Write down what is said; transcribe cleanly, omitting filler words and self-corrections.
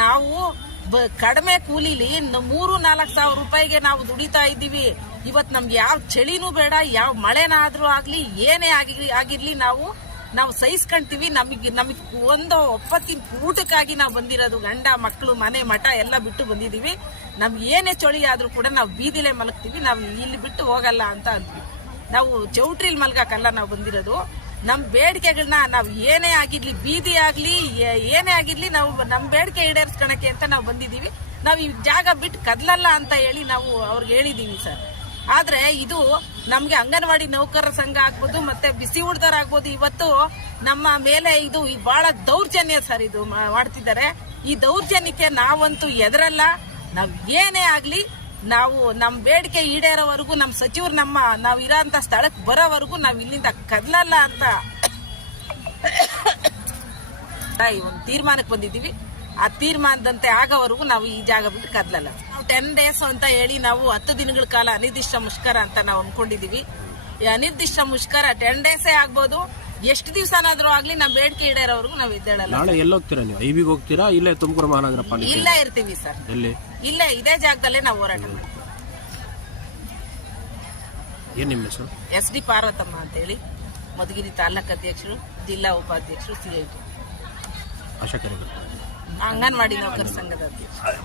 ನಾವು ಕಡಿಮೆ ಕೂಲಿಲಿ 3-4 ಸಾವಿರ ರೂಪಾಯಿಗೆ ನಾವು ದುಡಿತಾ ಇದ್ದೀವಿ. ಇವತ್ತು ನಮ್ಗೆ ಯಾವ ಚಳಿನೂ ಬೇಡ, ಯಾವ ಮಳೆನಾದ್ರೂ ಆಗ್ಲಿ, ಏನೇ ಆಗಿರ್ಲಿ ನಾವು ಸಹಿಸ್ಕೊಂತೀವಿ. ನಮಗ್ ಒಂದು ಒಪ್ಪತ್ತಿನ ಊಟಕ್ಕಾಗಿ ನಾವು ಬಂದಿರೋದು. ಗಂಡ ಮಕ್ಕಳು ಮನೆ ಮಠ ಎಲ್ಲ ಬಿಟ್ಟು ಬಂದಿದೀವಿ. ನಮ್ಗೆ ಏನೇ ಚಳಿ ಆದ್ರೂ ಕೂಡ ನಾವು ಬೀದಿಲೇ ಮಲಗ್ತೀವಿ. ನಾವು ಇಲ್ಲಿ ಬಿಟ್ಟು ಹೋಗಲ್ಲ ಅಂತ ಅಂದ್ವಿ. ನಾವು ಚೌಟ್ರಿಲ್ ಮಲ್ಗಕ್ಕಲ್ಲ ನಾವು ಬಂದಿರೋದು. ನಮ್ ಬೇಡಿಕೆಗಳನ್ನ ನಾವು ಏನೇ ಆಗಿರ್ಲಿ, ಬೀದಿ ಆಗ್ಲಿ, ಏನೇ ಆಗಿರ್ಲಿ, ನಾವು ನಮ್ ಬೇಡಿಕೆ ಈಡೇರಿಸ್ಕೊಳಕ್ಕೆ ಅಂತ ನಾವು ಬಂದಿದೀವಿ. ನಾವು ಈ ಜಾಗ ಬಿಟ್ಟು ಕದಲಲ್ಲ ಅಂತ ಹೇಳಿ ನಾವು ಅವ್ರಿಗೆ ಹೇಳಿದೀವಿ ಸರ್. ಆದ್ರೆ ಇದು ನಮ್ಗೆ ಅಂಗನವಾಡಿ ನೌಕರರ ಸಂಘ ಆಗ್ಬೋದು, ಮತ್ತೆ ಬಿಸಿ ಊಟದವ್ರು ಆಗ್ಬೋದು, ಇವತ್ತು ನಮ್ಮ ಮೇಲೆ ಇದು ಬಹಳ ದೌರ್ಜನ್ಯ ಸರ್ ಇದು ಮಾಡ್ತಿದ್ದಾರೆ. ಈ ದೌರ್ಜನ್ಯಕ್ಕೆ ನಾವಂತೂ ಎದರಲ್ಲ. ನಾವ್ ಏನೇ ಆಗ್ಲಿ, ನಾವು ನಮ್ ಬೇಡಿಕೆ ಈಡೇರೋವರೆಗೂ, ನಮ್ ಸಚಿವರು ನಾವ್ ಇರೋಂತ ಸ್ಥಳಕ್ಕೆ ಬರೋವರೆಗೂ ನಾವ್ ಇಲ್ಲಿಂದ ಕದಲಲ್ಲ ಅಂತ ಒಂದು ತೀರ್ಮಾನಕ್ಕೆ ಬಂದಿದ್ದೀವಿ. ಆ ತೀರ್ಮಾನದಂತೆ ಆಗೋವರೆಗೂ ನಾವು ಈ ಜಾಗ ಬಿಟ್ಟು ಕದಲಲ್ಲ. 10 days ಅಂತ ಹೇಳಿ ನಾವು 10 ದಿನಗಳ ಕಾಲ ಅನಿರ್ದಿಷ್ಟ ಮುಷ್ಕರ ಅಂತ ನಾವು ಅನ್ಕೊಂಡಿದೀವಿ. ಈ ಅನಿರ್ದಿಷ್ಟ ಮುಷ್ಕರ 10 days ಆಗ್ಬೋದು, ಎಷ್ಟು ದಿವಸನಾದ್ರೂ ಆಗ್ಲಿ, ನಮ್ಮ ಬೇಡಿಕೆ ಈಡೇರೋವರೆಗೂ ನಾವು ಇದ್ದೇಳಲ್ಲ. ನಾಳೆ ಎಲ್ಲಿ ಹೋಗ್ತೀರಾ ನೀವು? ಐಬಿಗೆ ಹೋಗ್ತೀರಾ? ಇಲ್ಲೇ ತುಮಕೂರು ಮಹಾನಗರ ಪಾಲಿಕೆ ಇಲ್ಲೇ ಇರ್ತೀವಿ ಸರ್. ಇಲ್ಲೇ ಇದೇ ಜಾಗದಲ್ಲೇ ನಾವು ಹೋರಾಟ ಮಾಡ್ತೀವಿ. ಏನ್ ನಿಮ್ಮ ಹೆಸರು? SD ಪಾರ್ವತಮ್ಮ ಅಂತ ಹೇಳಿ, ಮಧುಗಿರಿ ತಾಲೂಕು ಅಧ್ಯಕ್ಷರು, ಜಿಲ್ಲಾ ಉಪಾಧ್ಯಕ್ಷರು, CIT, ಆಶಾ ಕಾರ್ಯಕರ್ತರು, ಅಂಗನವಾಡಿ ನೌಕರ ಸಂಘದ ಅಧ್ಯಕ್ಷರು.